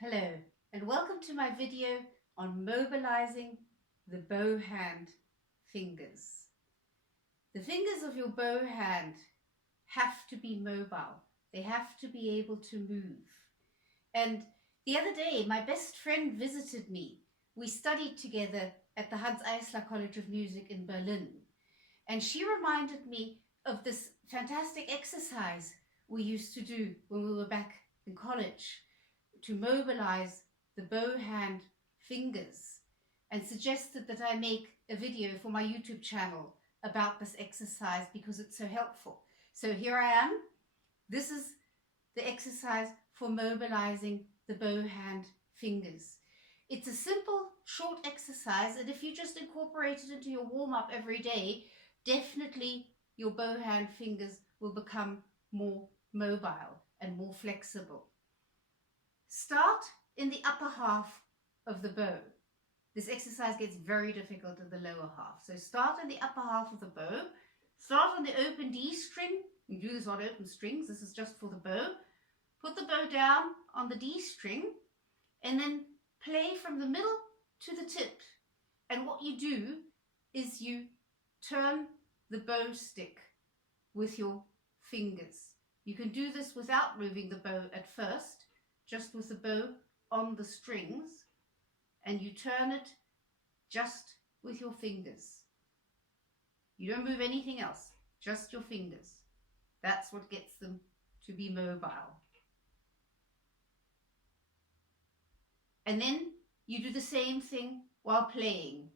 Hello and welcome to my video on mobilizing the bow hand fingers. The fingers of your bow hand have to be mobile. They have to be able to move. And the other day my best friend visited me. We studied together at the Hans Eisler College of Music in Berlin. And she reminded me of this fantastic exercise we used to do when we were back in college, to mobilize the bow hand fingers, and suggested that I make a video for my YouTube channel about this exercise because it's so helpful. So here I am. This is the exercise for mobilizing the bow hand fingers. It's a simple, short exercise, and if you just incorporate it into your warm-up every day, definitely your bow hand fingers will become more mobile and more flexible. Start in the upper half of the bow. This exercise gets very difficult in the lower half. So start in the upper half of the bow. Start on the open D string. You do this on open strings. This is just for the bow. Put the bow down on the D string and then play from the middle to the tip. And what you do is you turn the bow stick with your fingers. You can do this without moving the bow at first, just with the bow on the strings, and you turn it just with your fingers. You don't move anything else, just your fingers. That's what gets them to be mobile. And then you do the same thing while playing.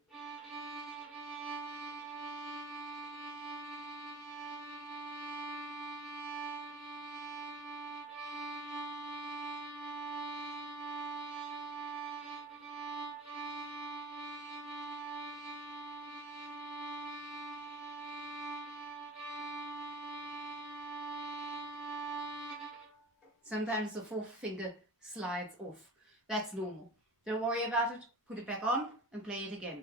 Sometimes the fourth finger slides off. That's normal. Don't worry about it. Put it back on and play it again.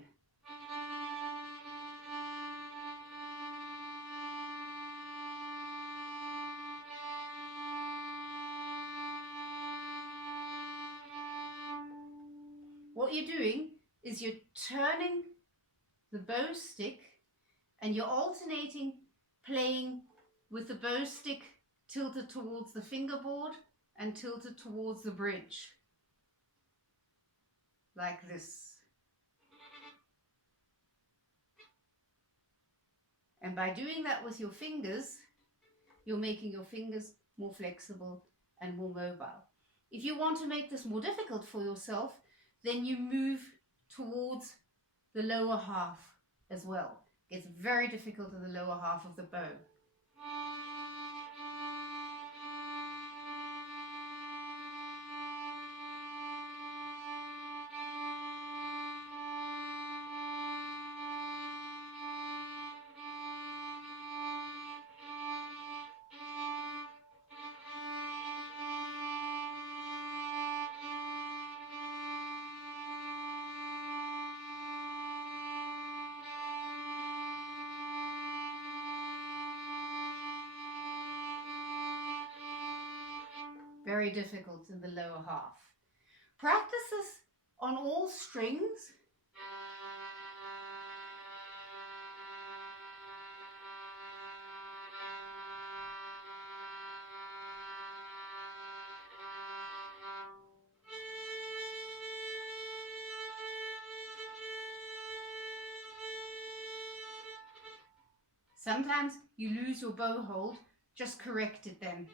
What you're doing is you're turning the bow stick and you're alternating playing with the bow stick tilted towards the fingerboard and tilted towards the bridge, like this. And by doing that with your fingers, you're making your fingers more flexible and more mobile. If you want to make this more difficult for yourself, then you move towards the lower half as well. It gets very difficult in the lower half of the bow. Very difficult in the lower half. Practice this on all strings. Sometimes you lose your bow hold, just correct it then.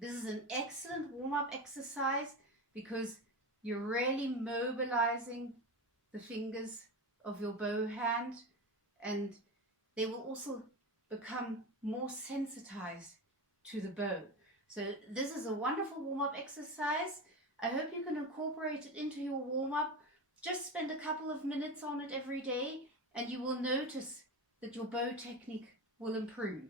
This is an excellent warm-up exercise because you're really mobilizing the fingers of your bow hand, and they will also become more sensitized to the bow. So this is a wonderful warm-up exercise. I hope you can incorporate it into your warm-up. Just spend a couple of minutes on it every day and you will notice that your bow technique will improve.